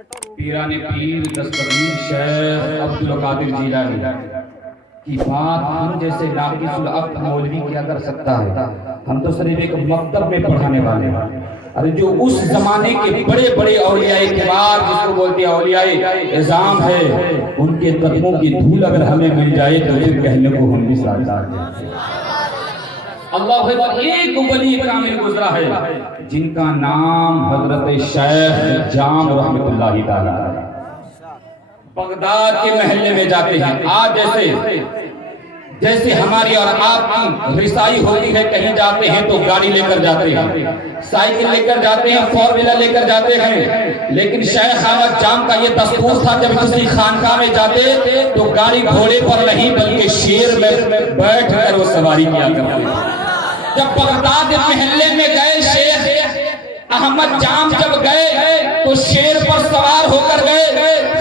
پیران پیر دستگیر شیخ عبدالقادر جیلانی کی بات ہم جیسے ناقص العقل مولوی کیا کر سکتا ہے؟ ہم تو صرف ایک مکتب میں پڑھانے والے ہیں۔ ارے جو اس زمانے کے بڑے بڑے اولیاء کبار جس کو بولتے ہیں اولیاء اعظام ہے، ان کے قدموں کی دھول اگر ہمیں مل جائے تو پھر کہنے کو ہم بھی ساتھ ہیں۔ اللہ اکبر، ایک ولی کامل گزرا ہے جن کا نام حضرت شیخ جام رحمت اللہ تعالی بغداد کے محلے میں جاتے ہیں۔ آج جیسے ہماری اور آپ کی رسائی ہوتی ہے، کہیں جاتے ہیں تو گاڑی لے کر جاتے ہیں، سائیکل لے کر جاتے ہیں، فور ویلر لے کر جاتے ہیں، لیکن شیخ احمد جام کا یہ دستور تھا جب کسی خانقاہ میں جاتے تو گاڑی گھوڑے پر نہیں بلکہ شیر میں بیٹھ کر وہ سواری کیا کرتے۔ جب بغداد محلے میں گئے شیخ احمد جام جب گئے تو شیر پر سوار ہو کر گئے۔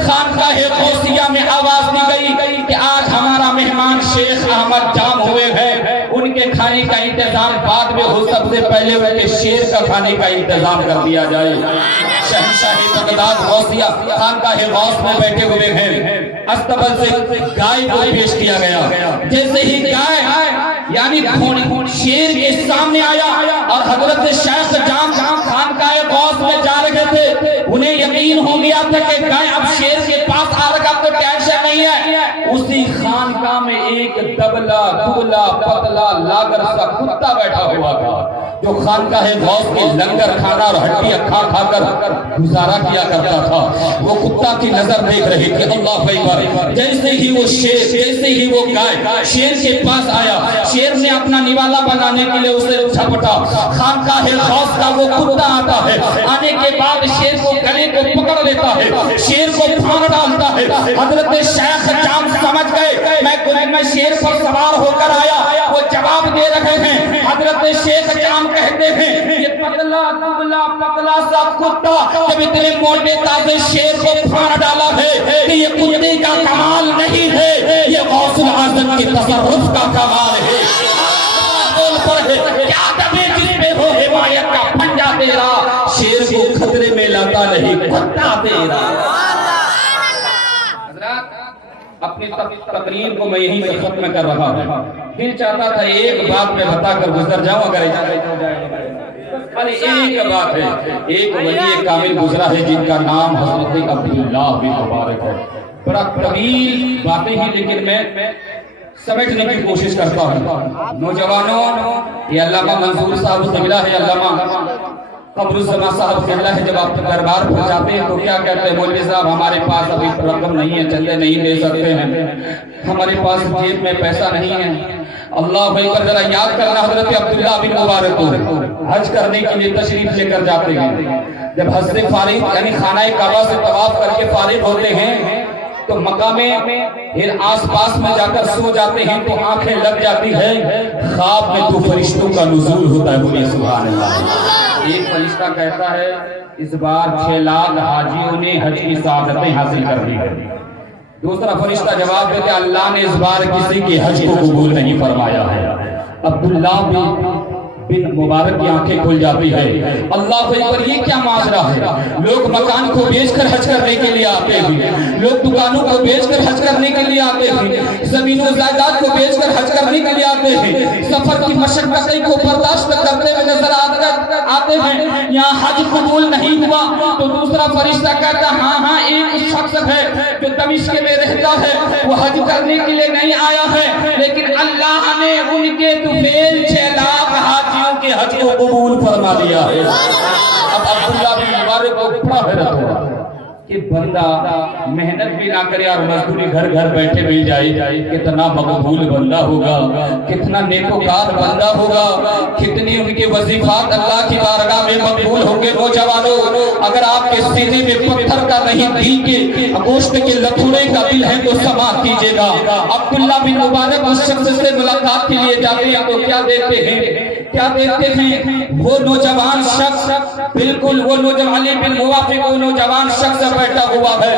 خانقاہ غوثیہ میں آواز دی گئی کہ آج ہمارا مہمان شیخ احمد جام ہوئے ہیں، ان کے کھانے کا انتظام بعد میں ہو، سب سے پہلے وہ کہ شیر کا کھانے کا انتظام کر دیا جائے۔ شہنشاہ بغداد غوثیہ خانقاہ غوث میں بیٹھے ہوئے ہیں، استبل سے گائے کو پیش کیا گیا۔ جیسے ہی گائے یعنی شیر کے سامنے آیا اور حضرت شیخ جام خانقاہ غوث میں جا رہے تھے، انہیں یقین ہو گیا تھا کہ گائے اب شیر کے پاس آ رہا تو ٹینشن نہیں ہے۔ اسی خانقاہ میں ایک دبلا دبلا پتلا لاگر سا کتا بیٹھا ہوا تھا جو خانقاہ غوث کے لنگر کھانا اور ہڈیاں کھا کھا کر گزارا کیا کرتا تھا۔ وہ کتا کی نظر دیکھ رہی تھی۔ اللہ اکبر، جیسے ہی وہ شیر، جیسے ہی وہ گائے شیر کے پاس آیا، شیر نے اپنا نوالا بنانے کے لیے اسے جھپٹا۔ خانقاہ غوث کا وہ کتا آتا ہے، آنے کے بعد شیر کو گلے کو پکڑ لیتا ہے، شیر کو پھاڑ ڈالتا ہے۔ حضرت شیخ جام سمجھ گئے میں شیر پر سوار ہو کر آیا، وہ جواب دے رہے ہیں۔ حضرت شیخ جام کہتے ہیں یہ پتلا دبلا پتلا سا کتا جب اتنے موٹے تازے شیر کو پھاڑ ڈالا ہے کہ یہ کتے کا کمال نہیں ہے، یہ غوث العظم کی تصرف کا کمال ہے۔ کیا دبے جس پہ ہو حمایت کا پنجہ تیرا، شیر کو خطرے میں لاتا نہیں کتا تیرا۔ اپنی تقریر کو میں یہیں سے ختم کر رہا ہوں۔ دل چاہتا تھا ایک بات میں بتا کر گزر جاؤں، اگر ایک بات ہے، ایک ولی کامل گزرا ہے جن کا نام حضرت عبداللہ بن مبارک ہے۔ بڑا طویل باتیں ہیں لیکن میں سمجھنے کی کوشش کرتا ہوں۔ نوجوانوں، یہ علامہ منصور صاحب قبلہ ہے، علامہ قمر الزمان صاحب قبلہ ہے، جب آپ دربار پر جاتے ہیں تو کیا کہتے ہیں؟ مولوی صاحب ہمارے پاس ابھی رقم نہیں ہے، چندے نہیں دے سکتے ہیں، ہمارے پاس جیب میں پیسہ نہیں ہے۔ اللہ اکبر، ذرا یاد کرنا، حضرت عبداللہ بن مبارک کو حج کرنے کے لیے تشریف لے کر جاتے ہیں۔ جب حج سے فارغ یعنی خانہ کعبہ سے طواف کر کے فارغ ہوتے ہیں تو مکہ میں پھر آس پاس میں جا کر سو جاتے ہیں تو آنکھیں لگ جاتی ہے، خواب میں تو فرشتوں کا نزول ہوتا ہے۔ بولیے سبحان اللہ۔ ایک فرشتہ کہتا ہے اس بار 6 لاکھ حاجیوں نے حج کی سعادتیں حاصل کر لی ہے۔ دوسرا فرشتہ جواب دیتے اللہ نے اس بار کسی کے حج کو قبول نہیں فرمایا ہے۔ عبداللہ بن مبارک کی آنکھیں کھل جاتی ہے۔ اللہ اکبر، یہ کیا معاشرہ ہے؟ لوگ مکان کو بیچ کر حج کرنے کے لیے آتے ہیں، لوگ دکانوں کو بیچ کر حج کرنے کے لیے آتے ہیں، زمین و جائیداد کو بیچ کر حج کرنے کے لیے آتے ہیں، سفر کی مشقتیں کو برداشت کرتے ہوئے نظر آتے ہیں، یہاں حج قبول نہیں ہوا تو دوسرا فرشتہ کہتا ہاں ایک شخص ہے جو دمشق میں رہتا ہے، وہ حج کرنے کے لیے نہیں آیا ہے لیکن اللہ نے ان کے طفیل 6 لاکھ حاجیوں کے حج کو قبول فرما دیا ہے۔ اب عبداللہ بن مبارک کو بڑا حیرت ہوا کہ بندہ محنت بھی نہ کرے اور مزدوری گھر گھر بیٹھے مل جائے، کتنا مقبول بندہ ہوگا، کتنا نیکوکار بندہ ہوگا، کتنی ان کے وظیفات اللہ کی بارگاہ میں مقبول ہوں گے۔ نوجوانوں، اگر آپ کے سینے میں پتھر کا نہیں دل کے گوشت کے لتھڑے کا دل ہے تو سماعت کیجیے گا۔ عبداللہ بن مبارک اس شخص سے ملاقات کے لیے جاتے ہیں تو کیا دیتے ہیں؟ وہ نوجوان شخص، بالکل وہ نوجوان علی بن موافق وہ نوجوان شخص बैठा हुआ है।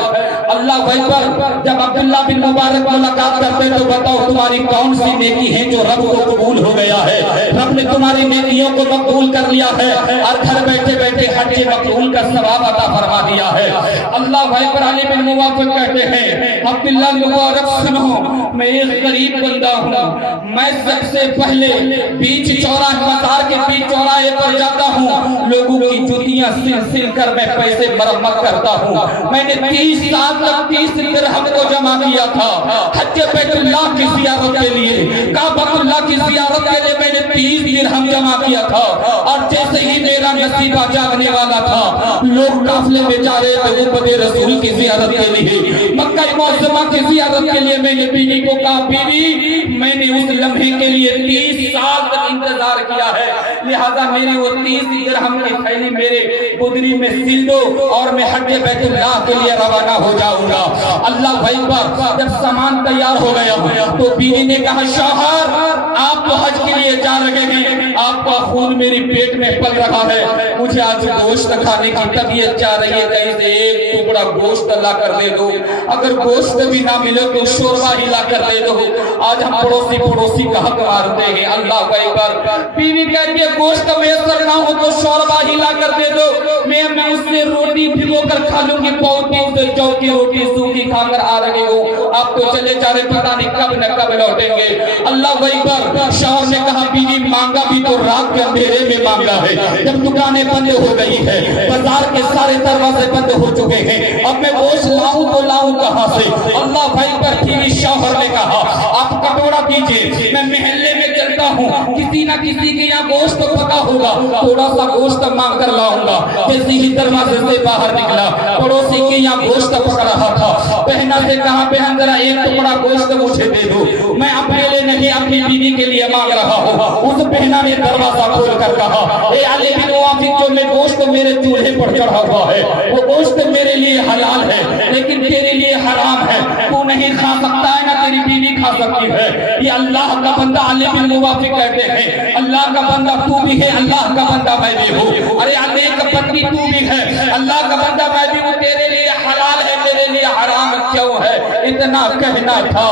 अल्लाह अकबर। जब अब्दुल्ला बिन मुबारक मुलाकात करते तो बताओ तुम्हारी कौन सी नेकी है जो रब को कबूल हो गया है? रब ने तुम्हारी नेकियों को मकबूल कर लिया है और घर बैठे बैठे हज मकबूल का सवाब अता फरमा दिया है। अल्लाह अकबर। अली बिन मुवाफिक कहते हैं अब्दुल्ला मुबारक सुनो, मैं एक गरीब बंदा हूँ, मैं सबसे पहले बीच चौराहे बाजार के बीच चौराहे पर जाता हूँ, लोगों की जूतियां सिल कर मैं पैसे मरम्मत करता हूँ। मैंने 30 साल तक 30 दिरहम को जमा किया था हज बैतुल्लाह की ज़ियारत के लिए, काबतुल्लाह की ज़ियारत के लिए मैंने 30 दिरहम जमा किया था। और जैसे ही मेरा नसीबा जागने वाला था, लोग काफिले में जा रहे थे उम्मते रसूल की ज़ियारत के लिए, मक्का मुअज़्ज़मा की ज़ियारत के लिए। मैंने बीवी को कहा बीवी मैंने उस लम्हे के लिए 30 साल तक इंतजार किया है, लिहाजा मेरी वो 30 दिरहम की थैली मेरे गुदरी में सिल दो और मैं हज बैतुल्लाह के लिए रवाना हो जाऊंगा। अल्लाह अकबर। जब सामान तैयार हो गया तो बीवी ने कहा शौहर आप तो हज के लिए जा रहे हैं, आपका खून मेरे पेट में पल रहा है, मुझे आज गोश्त खाने की तबीयत चाह रही है, कहीं से एक टुकड़ा गोश्त ला कर दे दो, अगर गोश्त भी ना मिले तो शोरबा ही ला कर दे दो, आज हम पड़ोसी का हक मारते हैं। अल्लाह अकबर। बीवी कहती है गोश्त मैसर ना हो तो शोरबा ही ला कर दे दो, मैं उससे रोटी भिगो कर खा लूंगी, बहुत दिन से जौ की रोटी सूखी खाकर आ रही हो, आप तो चले जा रहे, पता नहीं कब न कब लौटेंगे। अल्लाह अकबर। शौहर ने कहा बीवी मांगा भी तो रात के अंधेरे में मांगा है, जब दुकानें बंद हो गई है, बाजार के सारे दरवाजे बंद हो चुके हैं, अब मैं गोश्त लाऊं तो लाऊं कहां से? अल्लाह अकबर। बीवी शौहर ने कहा आप कटोरा दीजिए, मैं महल्ले में चलता हूँ, किसी ना किसी के यहाँ गोश्त पका होगा, थोड़ा सा गोश्त मांग कर लाऊंगा। जैसे ही दरवाजे से बाहर निकला, पड़ोसी के यहाँ गोश्त पक रहा था, बहना से कहा बहन जरा एक टुकड़ा गोश्त मुझे दे दो, मैं अपने लिए नहीं अपनी बीवी के लिए मांग रहा हूँ। उस बहना ने दरवाजा खोल कर कहा ए अली बिन मुवाफिक, जो मैं गोश्त मेरे चूल्हे पर चढ़ा हुआ है वो गोश्त मेरे लिए हलाल है, लेकिन तेरे लिए हराम है, तू नहीं खा सकता है ना तेरी बीवी खा सकती है। ये अल्लाह का बंदा अली बिन मुवाफिक कहते हैं अल्लाह का बंदा तू भी है, अल्लाह का बंदा मैं भी हूँ। अरे अल्लाह का बंदी तू भी है, अल्लाह का बंदा मैं भी हूँ, तेरे लिए हलाल है मेरे लिए हराम क्यों है? इतना कहना था,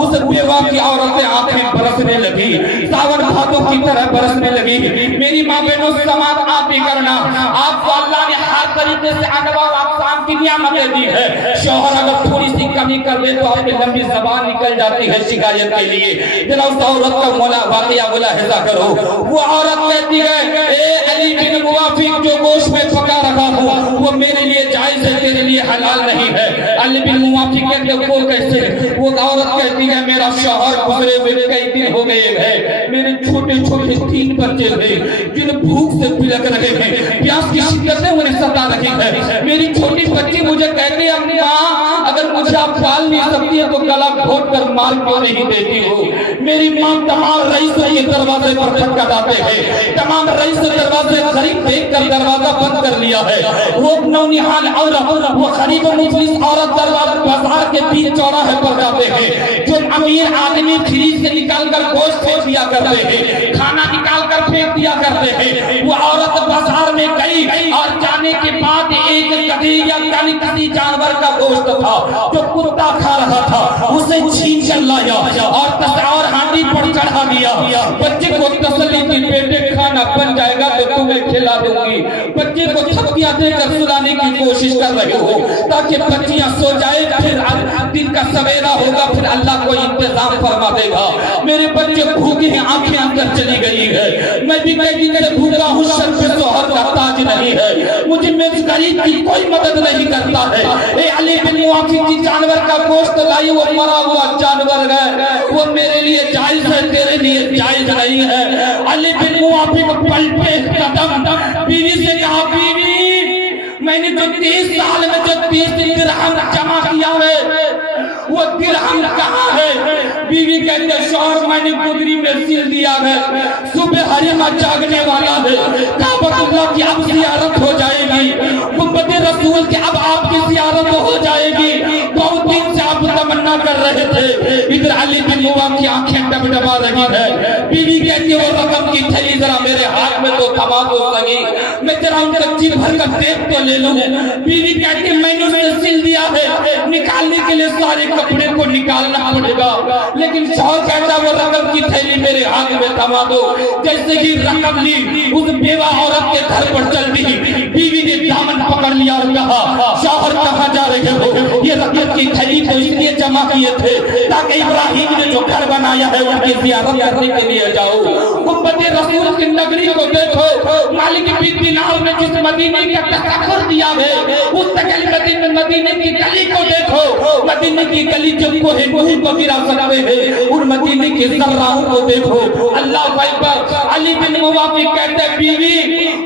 उस बेवा की औरतें आंखें बरसने लगी, सावन भादों की तरह बरसने लगी। मेरी माँ बहनों समाज आप भी करना, आपको अल्लाह ने हर तरीके से अनवा अक़साम की नियामतें दी है, शौहर अगर थोड़ी सी कमी कर दे तो आपकी लंबी जबान निकल जाती है शिकायत के लिए। जरा उस औरत का वाक़या मुलाहिज़ा करो, वो औरत कहती है ए अली बिन मुवाफिक, जो गोश्त में पका रखा हूँ वो मेरे लिए जायज है, तेरे लिए हलाल नहीं है। अली बिन मुवाफिक कहते वो कैसे? वो औरत कहती है मेरा शौहर गुजरे हुए कई दिन हो गए हैं, मेरे छोटे छोटे 3 बच्चे हैं जिन भूख से पिलक रहे हैं, प्यास की शिद्दतें उन्हें सता रही है। मेरी छोटी बच्ची मुझे कहती है अपनी माँ अगर मुझे आप पाल नहीं सकती है तो गला घोट कर मार क्यों नहीं देती हो? मेरी माँ तमाम रईसों के दरवाजे पर खटखटाते हैं, तमाम रईस दरवाजे खरीद देख कर दरवाजा बंद कर लिया है। वो नौनिहाल औरत, वो गरीब मुफलिस औरत दरवाजे बाजार के बीच चौराहे पर जाते हैं, जो अमीर आदमी फ्रिज से निकाल कर गोश्त फेंक दिया करते हैं, खाना निकाल कर फेंक दिया करते हैं, वो औरत बाजार में गई और जाने के बाद एक गधे या किसी जानवर का गोश्त था जो कुत्ता खा रहा था, उसे छीन कर लाया और हांडी पर चढ़ा दिया। बच्चे को तसल्ली की बेटे खाना बन जाएगा तो तुम्हें खिला दूंगी, बच्चे को थपकियां देकर सुलाने की कोशिश कर रहे हो ताकि बच्चियां सो जाए, फिर दिन का सवेरा होगा, फिर अल्लाह को इंतजाम फरमा देगा। मेरे बच्चे भूखे हैं, आंखें अंदर चली गई है, मैं भी कई दिन से भूखा हूँ, सर पे सोहर का ताज नहीं है, मुझे मेरे गरीब की कोई मदद नहीं करता है। ए अली बिन मुवाफिक की जानवर का गोश्त लाई, वो मरा हुआ जानवर है, वो मेरे लिए जायज है, तेरे लिए जायज नहीं है। अली बिन मुवाफिक पलटे कदम, बीवी से कहा बीवी मैंने जो 30 साल में जो 30 दिरहम जमा किया है वो दिरहम कहाँ है? बीवी कहते शौहर मैंने गुदरी में सिल दिया है, सुबह हरिमा जागने वाला है, काबतुल्लाह की अब ज़ियारत हो जाएगी, गुंबद रसूल की अब आपकी ज़ियारत हो जाएगी, बहुत दिन से आप तमन्ना कर रहे थे, इधर अली बिन मुआ की आंखें डबडबा रही है। बीवी कहती है वो रकम की थैली जरा मेरे हाथ में तो थमा दो सही, मैं जरा उनका जी भर का देख तो ले लूं। बीवी कहती है मैंने उसे सिल दिया है, निकालने के लिए सारे कपड़े को निकालना पड़ेगा, लेकिन शौहर कहता वो रकम की थैली मेरे हाथ में थमा दो। जैसे ही रकम ली उस बेवा औरत के घर पर चल दी। बीवी ने दामन पकड़ लिया और कहा शौहर कहाँ जा रहे हो? ये रकम की थैली तो इसलिए जमा किए थे ताकि इब्राहिम ने जो घर बनाया है उनकी जियारत करने के लिए जाओ। उम्मत रसूल की नगरी को देखो, मालिक बिन दिनार ने जिस मदीने का तस्वीर दिया है उस मदीने की गली को देखो। मदीने की गली जब कोहे कोहे को गिरा सकते हैं, उन मदीने के जर्राओं को देखो। अल्लाह अकबर। अली बिन मुवाफिक कहते हैं बीवी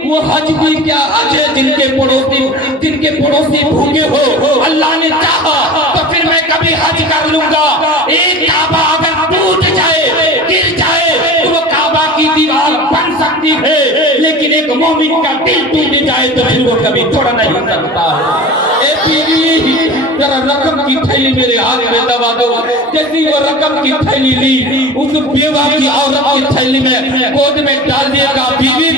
वो हज भी क्या हज है जिनके पड़ोसी भूखे हो। अल्लाह ने चाहा तो फिर मैं कभी हज कर लूंगा। एक काबा अगर टूट जाए गिर जाए तो वो काबा की दीवार बन सकती है, लेकिन एक मोमिन का दिल टूट जाए तो फिर वो कभी तोड़ नहीं सकता है। ए बीवी जरा रकम की थैली मेरे हाथ में दबा दो। जैसी वो रकम की थैली ली उस बेवा की औरत की थैली में गोद में डाल दिएगा। बीवी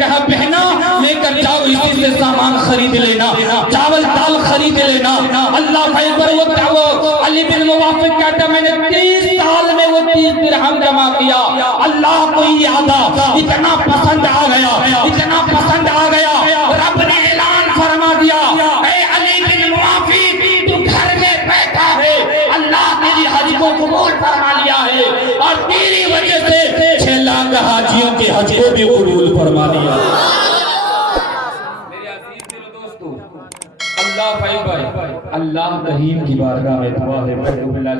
कहा बहना लेकर जाओ, इसी से सामान खरीद लेना, चावल दाल खरीद लेना। अल्लाह अकबर। वो अली बिन मुवाफिक कहता मैंने 30 साल में वो 30 दिरहम जमा किया। अल्लाह को याद इतना पसंद आ गया, इतना पसंद आ गया, रब ने ऐलान फरमा दिया ऐ अली बिन मुवाफिक तू घर में बैठा है, अल्लाह तेरी हज को कबूल फरमा लिया है और तेरी वजह से 6 लाख हाजियों के हज को भी कबूल फरमा लिया। मेरे अजीज दिलो दोस्तों, अल्लाह भाई अल्लाह करीम की बारगाह में दुआ है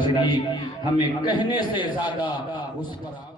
शरीफ हमें कहने से ज्यादा उस पर